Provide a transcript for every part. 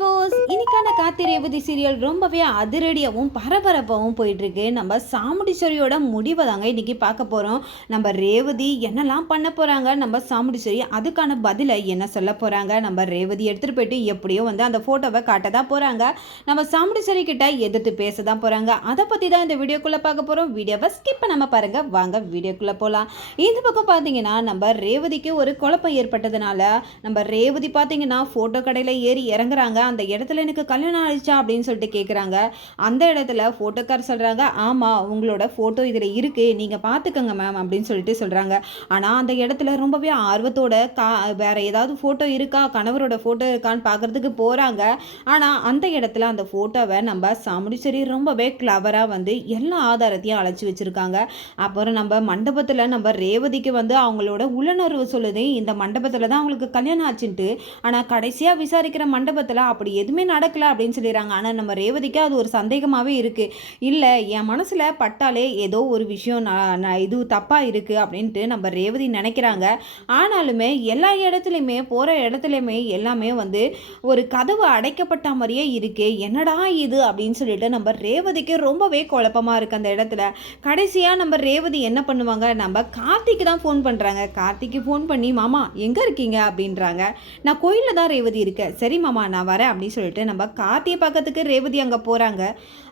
விவோஸ், இன்னைக்கான கார்த்தி ரேவதி சீரியல் ரொம்பவே அதிரடியாகவும் பரபரப்பாகவும் போயிட்டுருக்கு. நம்ம சாமுண்டீஸ்வரியோட முடிவை தாங்க இன்றைக்கி பார்க்க போகிறோம். நம்ம ரேவதி என்னெல்லாம் பண்ண போகிறாங்க, நம்ம சாமுண்டீஸ்வரி அதுக்கான பதிலை என்ன சொல்ல போகிறாங்க, நம்ம ரேவதி எடுத்துகிட்டு போயிட்டு எப்படியோ அந்த ஃபோட்டோவை காட்ட தான் போகிறாங்க. நம்ம சாமுண்டீஸ்வரி கிட்ட எதிர்த்து பேச தான் போகிறாங்க. அதை பற்றி தான் இந்த வீடியோக்குள்ளே பார்க்க போகிறோம். வீடியோவை ஸ்கிப் பண்ணாமல் பாருங்கள். வாங்க வீடியோக்குள்ளே போகலாம். இந்த பக்கம் பார்த்தீங்கன்னா நம்ம ரேவதிக்கு ஒரு குழப்பம் ஏற்பட்டதுனால நம்ம ரேவதி பார்த்தீங்கன்னா ஃபோட்டோ கடையில் ஏறி இறங்குறாங்க. அந்த இடத்துல எனக்கு கல்யாணம் ஆயிடுச்சா அப்படின்னு சொல்லிட்டு கேட்குறாங்க. அந்த இடத்துல ஃபோட்டோக்கார் சொல்கிறாங்க, ஆமாம் உங்களோட ஃபோட்டோ இதில் இருக்குது, நீங்கள் பார்த்துக்கோங்க மேம் அப்படின்னு சொல்லிட்டு சொல்கிறாங்க. ஆனால் அந்த இடத்துல ரொம்பவே ஆர்வத்தோட வேறு ஏதாவது ஃபோட்டோ இருக்கா, கணவரோட ஃபோட்டோ இருக்கான்னு பார்க்குறதுக்கு போகிறாங்க. ஆனால் அந்த இடத்துல அந்த ஃபோட்டோவை நம்ம சாமுண்டீஸ்வரி ரொம்பவே கிளவராக எல்லா ஆதாரத்தையும் அழைச்சி வச்சுருக்காங்க. அப்புறம் நம்ம மண்டபத்தில் நம்ம ரேவதிக்கு அவங்களோட உள்ளுணர்வு சொல்லுது, இந்த மண்டபத்தில் தான் அவங்களுக்கு கல்யாணம் ஆச்சுன்ட்டு. ஆனால் கடைசியாக விசாரிக்கிற மண்டபத்தில் அப்படி எதுவுமே நடக்கல அப்படின்னு சொல்லிடுறாங்க. ஆனால் நம்ம ரேவதிக்கு அது ஒரு சந்தேகமாகவே இருக்குது. இல்லை என் மனசில் பட்டாலே ஏதோ ஒரு விஷயம் இது தப்பாக இருக்குது அப்படின்ட்டு நம்ம ரேவதி நினைக்கிறாங்க. ஆனாலுமே எல்லா இடத்துலையுமே போகிற இடத்துலையுமே எல்லாமே ஒரு கதவு அடைக்கப்பட்ட மாதிரியே இருக்குது, என்னடா இது அப்படின்னு சொல்லிட்டு நம்ம ரேவதிக்கு ரொம்பவே குழப்பமாக இருக்குது அந்த இடத்துல. கடைசியாக நம்ம ரேவதி என்ன பண்ணுவாங்க, நம்ம கார்த்திக்கு தான் ஃபோன் பண்ணுறாங்க. கார்த்திக்கு ஃபோன் பண்ணி மாமா எங்கே இருக்கீங்க அப்படின்றாங்க. நான் கோயிலில் தான் ரேவதி இருக்கேன். சரி மாமா நான் வரேன் அப்படின்னு சொல்லிட்டு நம்ம கார்த்தியை பார்க்கறதுக்கு ரேவதி அங்கே போகிறாங்க.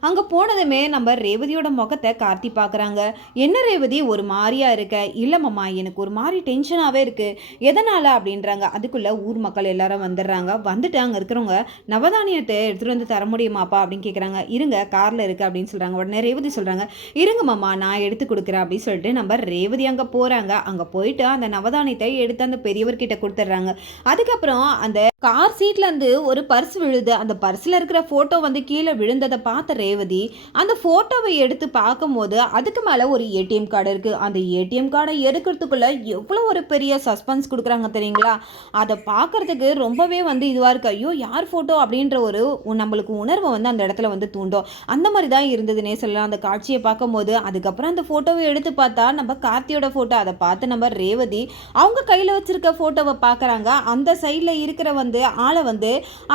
அங்கே போனதுமே நம்ம ரேவதியோட முகத்தை கார்த்தி பார்க்குறாங்க. என்ன ரேவதி ஒரு மாதிரியா இருக்க? இல்லை மாமா எனக்கு ஒரு மாதிரி டென்ஷனாகவே இருக்குது. எதனால் அப்படின்றாங்க. அதுக்குள்ளே ஊர் மக்கள் எல்லாரும் வந்துடுறாங்க. வந்துட்டு அங்கே இருக்கிறவங்க நவதானியத்தை எடுத்துகிட்டு தர முடியுமாப்பா அப்படின்னு கேட்குறாங்க. இருங்க காரில் இருக்குது அப்படின்னு சொல்கிறாங்க. உடனே ரேவதி சொல்கிறாங்க, இருங்க மாமா நான் எடுத்து கொடுக்குறேன் அப்படின்னு சொல்லிட்டு நம்ம ரேவதி அங்கே போகிறாங்க. அங்கே போயிட்டு அந்த நவதானியத்தை எடுத்து அந்த பெரியவர்கிட்ட கொடுத்துட்றாங்க. அதுக்கப்புறம் அந்த கார் சீட்லேருந்து ஒரு பர்ஸ் விழுது. அந்த பர்ஸில் இருக்கிற ஃபோட்டோ கீழே விழுந்ததை பார்த்த ரேவதி அந்த ஃபோட்டோவை எடுத்து பார்க்கும்போது அதுக்கு மேலே ஒரு ஏடிஎம் கார்டு இருக்குது. அந்த ஏடிஎம் கார்டை எடுக்கிறதுக்குள்ளே எவ்வளோ ஒரு பெரிய சஸ்பென்ஸ் கொடுக்குறாங்க தெரியுங்களா? அதை பார்க்குறதுக்கு ரொம்பவே இதுவாக இருக்குது. ஐயோ யார் ஃபோட்டோ அப்படின்ற ஒரு நம்மளுக்கு உணர்வை அந்த இடத்துல தூண்டும். அந்த மாதிரி தான் இருந்ததுன்னே சொல்லலாம் அந்த காட்சியை பார்க்கும்போது. அதுக்கப்புறம் அந்த ஃபோட்டோவை எடுத்து பார்த்தா நம்ம கார்த்தியோட ஃபோட்டோ. அதை பார்த்து நம்ம ரேவதி அவங்க கையில் வச்சுருக்க ஃபோட்டோவை பார்க்குறாங்க. அந்த சைடில் இருக்கிற ஆளை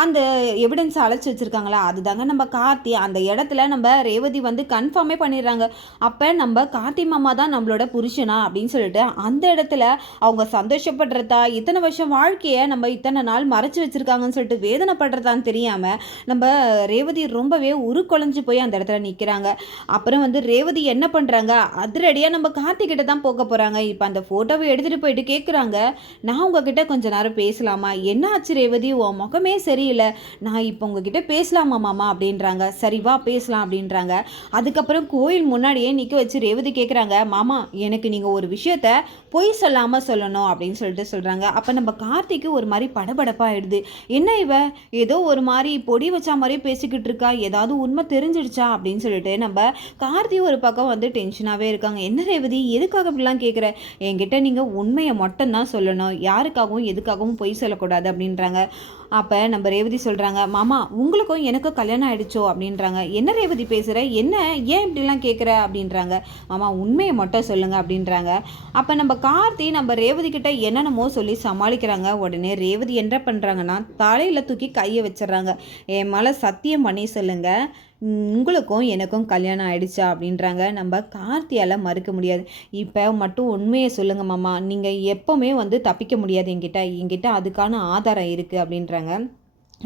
அந்த எவிடன்ஸ் அழைச்சி வச்சுருக்காங்களா, அதுதாங்க நம்ம கார்த்தி. அந்த இடத்துல நம்ம ரேவதி கன்ஃபார்மே பண்ணிடுறாங்க. அப்போ நம்ம கார்த்தி மாமா தான் நம்மளோட புருஷனா அப்படின்னு சொல்லிட்டு அந்த இடத்துல அவங்க சந்தோஷப்படுறதா, இத்தனை வருஷம் வாழ்க்கையை நம்ம இத்தனை நாள் மறைச்சி வச்சுருக்காங்கன்னு சொல்லிட்டு வேதனைப்படுறதான்னு தெரியாமல் நம்ம ரேவதி ரொம்பவே உருக்குலைஞ்சு போய் அந்த இடத்துல நிற்கிறாங்க. அப்புறம் ரேவதி என்ன பண்ணுறாங்க, அதிரடியாக நம்ம கார்த்திகிட்ட தான் போக போகிறாங்க. இப்போ அந்த ஃபோட்டோவை எடுத்துகிட்டு போயிட்டு கேட்குறாங்க, நான் உங்ககிட்ட கொஞ்ச நேரம் பேசலாமா? என்ன ஆச்சு ரேவதி, உன் முகமே சரியில்லை, நான் இப்போ உங்ககிட்ட பேசலாமா மாமா அப்படின்றாங்க. சரி வா பேசலாம் அப்படின்றாங்க. அதுக்கப்புறம் கோயில் முன்னாடியே நிற்க வச்சு ரேவதி கேட்குறாங்க, மாமா எனக்கு நீங்கள் ஒரு விஷயத்த பொய் சொல்லாமல் சொல்லணும் அப்படின்னு சொல்லிட்டு சொல்கிறாங்க. அப்போ நம்ம கார்த்திக்கு ஒரு மாதிரி படபடப்பாகிடுது. என்ன இவ ஏதோ ஒரு மாதிரி பொடி வச்சா மாதிரி பேசிக்கிட்டு இருக்கா, ஏதாவது உண்மை தெரிஞ்சிடுச்சா அப்படின்னு சொல்லிட்டு நம்ம கார்த்தி ஒரு பக்கம் டென்ஷனாகவே இருக்காங்க. என்ன ரேவதி எதுக்காக இப்படிலாம் கேட்குற, என்கிட்ட நீங்கள் உண்மையை மட்டும்தான் சொல்லணும், யாருக்காகவும் எதுக்காகவும் பொய் சொல்லக்கூடாது அப்படின்றாங்க. அப்போ நம்ம ரேவதி சொல்கிறாங்க, மாமா உங்களுக்கும் எனக்கும் கல்யாணம் ஆகிடுச்சோ அப்படின்றாங்க. என்ன ரேவதி பேசுகிற, என்ன ஏன் இப்படிலாம் கேட்குற அப்படின்றாங்க. மாமா உண்மையை மட்டும் சொல்லுங்கள் அப்படின்றாங்க. அப்போ நம்ம கார்த்தி நம்ம ரேவதி கிட்ட என்னென்னமோ சொல்லி சமாளிக்கிறாங்க. உடனே ரேவதி என்ன பண்ணுறாங்கன்னா தலையில் தூக்கி கையை வச்சிடறாங்க. என் மேலே சத்தியம் பண்ணி சொல்லுங்கள், உங்களுக்கும் எனக்கும் கல்யாணம் ஆயிடுச்சா அப்படின்றாங்க. நம்ம கார்த்தியால் மறுக்க முடியாது. இப்போ மட்டும் உண்மையை சொல்லுங்கள் மாமா, நீங்கள் எப்போவுமே தப்பிக்க முடியாது என்கிட்ட அதுக்கான ஆதாரம் இருக்குது அப்படின்றாங்க.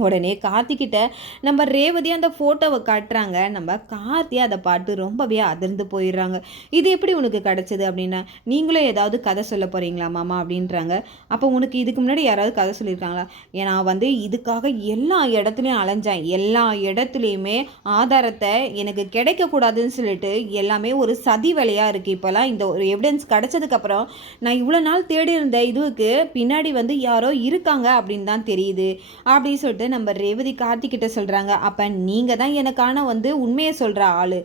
உடனே கார்த்திகிட்ட நம்ம ரேவதி அந்த ஃபோட்டோவை காட்டுறாங்க. நம்ம கார்த்தி அதை பார்த்து ரொம்பவே அதிர்ந்து போயிடுறாங்க. இது எப்படி உனக்கு கிடச்சிது அப்படின்னா, நீங்களும் ஏதாவது கதை சொல்ல போகிறீங்களா மாமா அப்படின்றாங்க. அப்போ உனக்கு இதுக்கு முன்னாடி யாராவது கதை சொல்லியிருக்காங்களா? நான் இதுக்காக எல்லா இடத்துலையும் அலைஞ்சேன், எல்லா இடத்துலையுமே ஆதாரத்தை எனக்கு கிடைக்கக்கூடாதுன்னு சொல்லிட்டு எல்லாமே ஒரு சதி வேலையாக இருக்குது. இப்போலாம் இந்த ஒரு எவிடன்ஸ் கிடச்சதுக்கப்புறம் நான் இவ்வளோ நாள் தேடி இருந்த இதுக்கு பின்னாடி யாரோ இருக்காங்க அப்படின்னு தான் தெரியுது அப்படின்னு சொல்லிட்டு நம்ம ரேவதி கார்த்திகிட்ட சொல்கிறாங்க. அப்போ நீங்கள் தான் எனக்கான உண்மையை சொல்கிற ஆள்,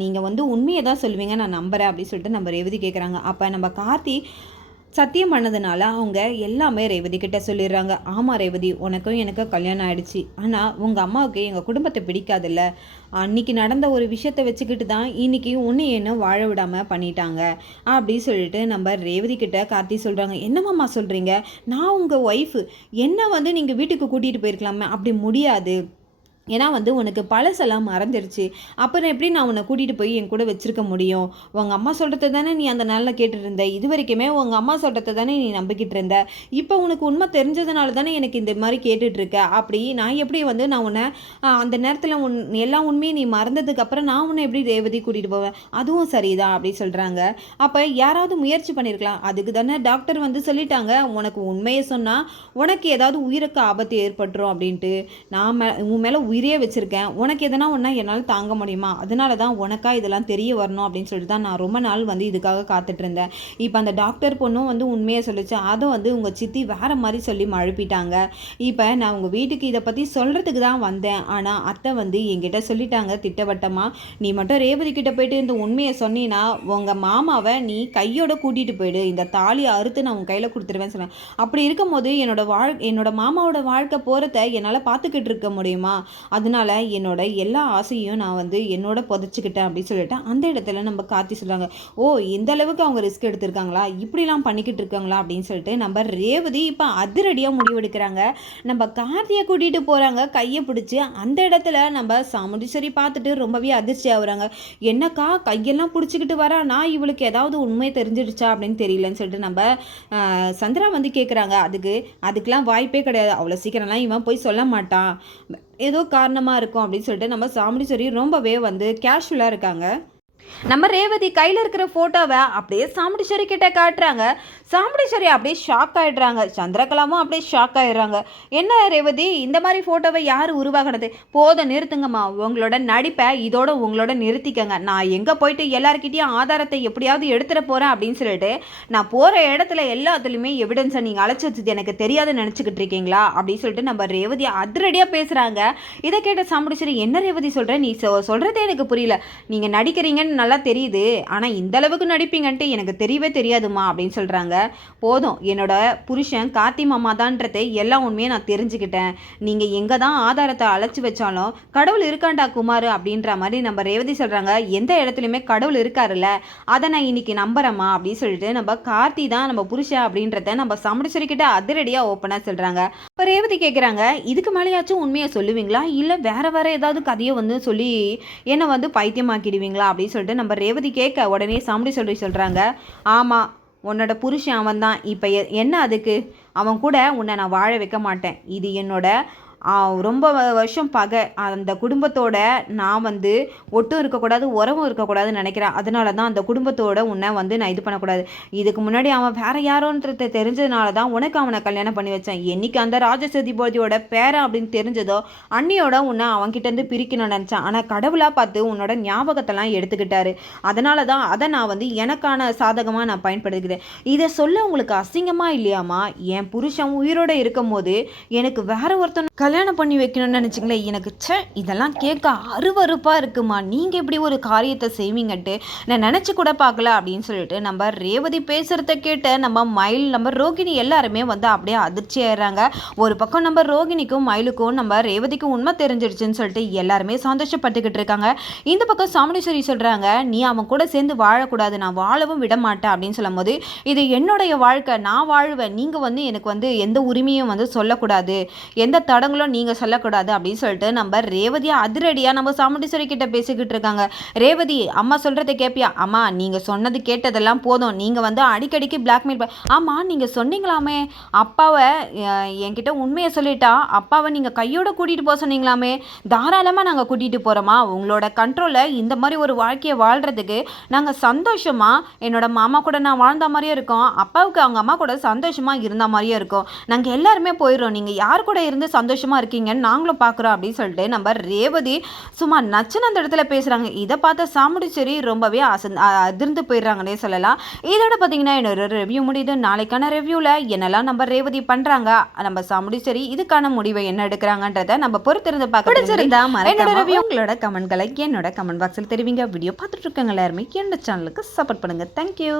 நீங்கள் உண்மையை தான் சொல்லுவீங்க நான் நம்புகிறேன் அப்படின்னு சொல்லிட்டு நம்ம ரேவதி கேட்குறாங்க. அப்போ நம்ம கார்த்தி சத்தியம் பண்ணதுனால அவங்க எல்லாமே ரேவதி கிட்ட சொல்லிடுறாங்க. ஆமாம் ரேவதி, உனக்கும் எனக்கும் கல்யாணம் ஆயிடுச்சு. ஆனால் உங்கள் அம்மாவுக்கு எங்கள் குடும்பத்தை பிடிக்காதுல்ல. அன்னைக்கு நடந்த ஒரு விஷயத்தை வச்சுக்கிட்டு தான் இன்னைக்கு உன்னை என்ன வாழ விடாமல் பண்ணிட்டாங்க அப்படி சொல்லிட்டு நம்ம ரேவதி கிட்ட கார்த்தி சொல்கிறாங்க. என்னம்மா சொல்கிறீங்க? நான் உங்கள் ஒய்ஃபு, என்ன வந்து நீங்கள் வீட்டுக்கு கூட்டிகிட்டு போயிருக்கலாமே. அப்படி முடியாது. ஏன்னா வந்து உனக்கு பழசெல்லாம் மறந்துடுச்சு. அப்புறம் எப்படி நான் உன்னை கூட்டிகிட்டு போய் என் கூட வச்சுருக்க முடியும்? உங்கள் அம்மா சொல்கிறத தானே நீ அந்த நாளில் கேட்டுட்டு இருந்த. இது வரைக்குமே உங்கள் அம்மா சொல்கிறத தானே நீ நம்பிக்கிட்டு இருந்த. இப்போ உனக்கு உண்மை தெரிஞ்சதுனால தானே எனக்கு இந்த மாதிரி கேட்டுட்ருக்க. அப்படி நான் எப்படி வந்து நான் உன்னை அந்த நேரத்தில் எல்லா உண்மையும் நீ மறந்ததுக்கப்புறம் நான் உன்னை எப்படி ரேவதி கூட்டிகிட்டு போவேன்? அதுவும் சரிதான் அப்படி சொல்கிறாங்க. அப்போ யாராவது முயற்சி பண்ணியிருக்கலாம். அதுக்கு தானே டாக்டர் வந்து சொல்லிட்டாங்க, உனக்கு உண்மையை சொன்னால் உனக்கு ஏதாவது உயிருக்கு ஆபத்து ஏற்பட்டுரும் அப்படின்ட்டு. நான் உன் மேலே உயிரே வச்சுருக்கேன். உனக்கு எதனா ஒன்றா என்னால் தாங்க முடியுமா? அதனால தான் உனக்கா இதெல்லாம் தெரிய வரணும் அப்படின்னு சொல்லிட்டு தான் நான் ரொம்ப நாள் வந்து இதுக்காக காத்துட்ருந்தேன். இப்போ அந்த டாக்டர் பொண்ணும் வந்து உண்மையை சொல்லிச்சு. அதை வந்து உங்கள் சித்தி வேறு மாதிரி சொல்லி மழுப்பிட்டாங்க. இப்போ நான் உங்கள் வீட்டுக்கு இதை பற்றி சொல்கிறதுக்கு தான் வந்தேன். ஆனால் அத்தை வந்து என்கிட்ட சொல்லிட்டாங்க திட்டவட்டமாக, நீ மட்டும் ரேவதி கிட்ட போயிட்டு இந்த உண்மையை சொன்னீன்னா உங்கள் மாமாவை நீ கையோட கூட்டிகிட்டு போயிடு, இந்த தாலியை அறுத்து நான் உன் கையில் கொடுத்துருவேன்னு சொன்னேன். அப்படி இருக்கும் போது என்னோட மாமாவோட வாழ்க்கை போகிறத என்னால் பார்த்துக்கிட்டு இருக்க முடியுமா? அதனால என்னோட எல்லா ஆசையும் நான் வந்து என்னோட புதைச்சிக்கிட்டேன் அப்படின்னு சொல்லிட்டு அந்த இடத்துல நம்ம கார்த்தி சொல்கிறாங்க. ஓ, இந்த அளவுக்கு அவங்க ரிஸ்க் எடுத்திருக்காங்களா, இப்படிலாம் பண்ணிக்கிட்டு இருக்காங்களா அப்படின்னு சொல்லிட்டு நம்ம ரேவதி இப்போ அதிரடியாக முடிவெடுக்கிறாங்க. நம்ம கார்த்தியை கூட்டிகிட்டு போகிறாங்க கையை பிடிச்சி. அந்த இடத்துல நம்ம சாமுண்டீஸ்வரி பார்த்துட்டு ரொம்பவே அதிர்ச்சி ஆகுறாங்க. என்னக்கா கையெல்லாம் பிடிச்சிக்கிட்டு வரா, நான் இவளுக்கு ஏதாவது உண்மை தெரிஞ்சிடுச்சா அப்படின்னு தெரியலன்னு சொல்லிட்டு நம்ம சந்திரா வந்து கேட்குறாங்க. அதுக்கெலாம் வாய்ப்பே கிடையாது. அவ்வளோ சீக்கிரம்லாம் இவன் போய் சொல்ல மாட்டான், ஏதோ காரணமாக இருக்கும் அப்படின்னு சொல்லிட்டு நம்ம சாமுண்டீஸ்வரி ரொம்பவே வந்து கேஷுவலாக இருக்காங்க. நம்ம ரேவதி கையில் இருக்கிற ஃபோட்டோவை அப்படியே சாமுண்டீஸ்வரி கிட்ட காட்டுறாங்க. சாமுண்டீஸ்வரி அப்படியே ஷாக் ஆகிடுறாங்க. சந்திரகலாவும் அப்படியே ஷாக் ஆகிடுறாங்க. என்ன ரேவதி, இந்த மாதிரி ஃபோட்டோவை யார் உருவாகினது? போதும் நிறுத்துங்கம்மா, உங்களோட நடிப்பை இதோட உங்களோட நிறுத்திக்கங்க. நான் எங்கே போயிட்டு எல்லாருக்கிட்டையும் ஆதாரத்தை எப்படியாவது எடுத்துகிட்டு போகிறேன் அப்படின்னு சொல்லிட்டு நான் போகிற இடத்துல எல்லாத்துலேயுமே எவிடன்ஸை நீங்கள் அழைச்சி வச்சது எனக்கு தெரியாதுன்னு நினச்சிக்கிட்டு இருக்கீங்களா அப்படின்னு சொல்லிட்டு நம்ம ரேவதி அதிரடியாக பேசுகிறாங்க. இதை கேட்ட சாமுண்டீஸ்வரி, என்ன ரேவதி சொல்கிறேன், நீ சொல்கிறதே எனக்கு புரியல. நீங்கள் நடிக்கிறீங்கன்னு நல்லா தெரியுது, ஆனால் இந்த அளவுக்கு நடிப்பீங்கன்ட்டு எனக்கு தெரியவே தெரியாதுமா அப்படின்னு சொல்கிறாங்க. போதும், என்னோட புருஷன் கார்த்தி மாமா தான்றதை எல்லா உண்மையை நான் தெரிஞ்சுக்கிட்டேன். நீங்கள் எங்கே தான் ஆதாரத்தை அழைச்சி வச்சாலும் கடவுள் இருக்காண்டா குமார் அப்படின்ற மாதிரி நம்ம ரேவதி சொல்கிறாங்க. எந்த இடத்துலையுமே கடவுள் இருக்காருல்ல, அதை நான் இன்னைக்கு நம்புறேம்மா அப்படின்னு சொல்லிட்டு நம்ம கார்த்தி தான் நம்ம புருஷன் அப்படின்றத நம்ம சாமுண்டீஸ்வரி கிட்ட அதிரடியாக ஓப்பனாக சொல்கிறாங்க. இப்போ ரேவதி கேட்குறாங்க, இதுக்கு மேலேயாச்சும் உண்மையை சொல்லுவீங்களா, இல்லை வேற ஏதாவது கதையை வந்து சொல்லி என்னை வந்து பைத்தியமாக்கிடுவீங்களா அப்படின்னு சொல்லிட்டு நம்ம ரேவதி கேட்க உடனே சாமுண்டீஸ்வரி சொல்கிறாங்க. ஆமாம், உன்னோட புருஷன் அவன் தான். இப்போ என்ன அதுக்கு? அவன் கூட உன்னை நான் வாழ வைக்க மாட்டேன். இது என்னோட ரொம்ப வருஷம் பகை. அந்த குடும்பத்தோட நான் வந்து ஒட்டும் இருக்கக்கூடாது, உறவும் இருக்கக்கூடாதுன்னு நினைக்கிறேன். அதனால தான் அந்த குடும்பத்தோட உன்னை வந்து நான் இது பண்ணக்கூடாது. இதுக்கு முன்னாடி அவன் வேறு யாரோன்றத தெரிஞ்சதுனால தான் உனக்கு அவனை கல்யாணம் பண்ணி வச்சேன். என்னைக்கு அந்த ராஜசதிபதியோட பேரன் அப்படின்னு தெரிஞ்சதோ அன்னியோட உன்னை அவன்கிட்டேருந்து பிரிக்கணும்னு நினச்சேன். ஆனால் கடவுளாக பார்த்து உன்னோட ஞாபகத்தெல்லாம் எடுத்துக்கிட்டாரு. அதனால தான் அதை நான் வந்து எனக்கான சாதகமாக நான் பயன்படுத்திக்கிறேன். இதை சொல்ல உங்களுக்கு அசிங்கமாக இல்லையாம்மா? என் புருஷன் உயிரோடு இருக்கும் போது எனக்கு வேற ஒருத்தன் கல்யாணம் பண்ணி வைக்கணும்னு நினச்சிங்களேன். எனக்கு இதெல்லாம் கேட்க அருவருப்பாக இருக்குமா. நீங்கள் இப்படி ஒரு காரியத்தை செய்வீங்கன்ட்டு நான் நினச்சி கூட பார்க்கல அப்படின்னு சொல்லிட்டு நம்ம ரேவதி பேசுகிறத கேட்டு நம்ம ரோகிணி எல்லாருமே வந்து அப்படியே அதிர்ச்சி ஆயிடுறாங்க. ஒரு பக்கம் நம்ம ரோகிணிக்கும் மயிலுக்கும் நம்ம ரேவதிக்கும் உண்மை தெரிஞ்சிடுச்சுன்னு சொல்லிட்டு எல்லாருமே சந்தோஷப்பட்டுக்கிட்டு இருக்காங்க. இந்த பக்கம் சாமுண்டீஸ்வரி சொல்கிறாங்க, நீ அவன் கூட சேர்ந்து வாழக்கூடாது, நான் வாழவும் விட மாட்டேன் அப்படின்னு சொல்லும் போது, இது என்னுடைய வாழ்க்கை, நான் வாழ்வேன், நீங்கள் வந்து எனக்கு வந்து எந்த உரிமையும் வந்து சொல்லக்கூடாது, எந்த தடங்களும் நீங்கள் சொல்லக்கூடாது அப்படின்னு சொல்லிட்டு நம்ம ரேவதியை அதிரடியாக நம்ம சாமுண்டீஸ்வரி கிட்ட பேசிக்கிட்டு இருக்காங்க. ரேவதி, அம்மா சொல்கிறத கேட்பியா? அம்மா, நீங்கள் சொன்னது கேட்டதெல்லாம் போதும், நீங்கள் வந்து அடிக்கடிக்கு பிளாக்மெயில் ஆமாம், நீங்கள் சொன்னீங்களாமே அப்பாவை என்கிட்ட உண்மையை சொல்லிட்டா அப்பாவை நீங்கள் கையோட கூட்டிகிட்டு போக சொன்னீங்களாமே. தாராளமாக நாங்கள் கூட்டிகிட்டு போகிறோமா. உங்களோட கண்ட்ரோலில் இந்த மாதிரி ஒரு வாழ்க்கையை வாழ்கிறதுக்கு நாங்கள் சந்தோஷமாக என்னோட மாமா கூட நான் வாழ்ந்த மாதிரியே இருக்கோம், அப்பாவுக்கு அவங்க அம்மா கூட சந்தோஷமாக இருந்த மாதிரியே இருக்கும். நாங்கள் எல்லாருமே போயிடுறோம், நீங்கள் யார் கூட இருந்து சந்தோஷமாக இருக்கீங்கன்னு நாங்களும் பார்க்குறோம் அப்படின்னு சொல்லிட்டு நம்ம ரேவதி சும்மா நச்சுன்னு அந்த இடத்துல பேசுகிறாங்க. இதை பார்த்த சாமுண்டீஸ்வரி ரொம்பவே அதிர்ந்து போயிடுறாங்கன்னே சொல்லலாம். இதோட பார்த்தீங்கன்னா என்னோட ரிவ்யூ முடியுது. நாளைக்கான ரிவ்யூவில் என்னெல்லாம் நம்ம ரேவதி பண்ணுறாங்க, நம்ம சாமுண்டீஸ்வரி இதுக்கான முடிவை என்ன எடுக்கிறாங்கன்றதை நம்ம பொறுத்திருந்து பார்க்க. பிடிச்சிருந்தா என்னோட ரிவ்யூ உங்களோட கமெண்ட்களை என்னோட கமெண்ட் பாக்ஸில் தெரிவிங்க. வீடியோ பார்த்துட்டு இருக்கவங்க எல்லாருமே என்னோட சேனலுக்கு சப்போர்ட் பண்ணுங்கள். தேங்க்யூ.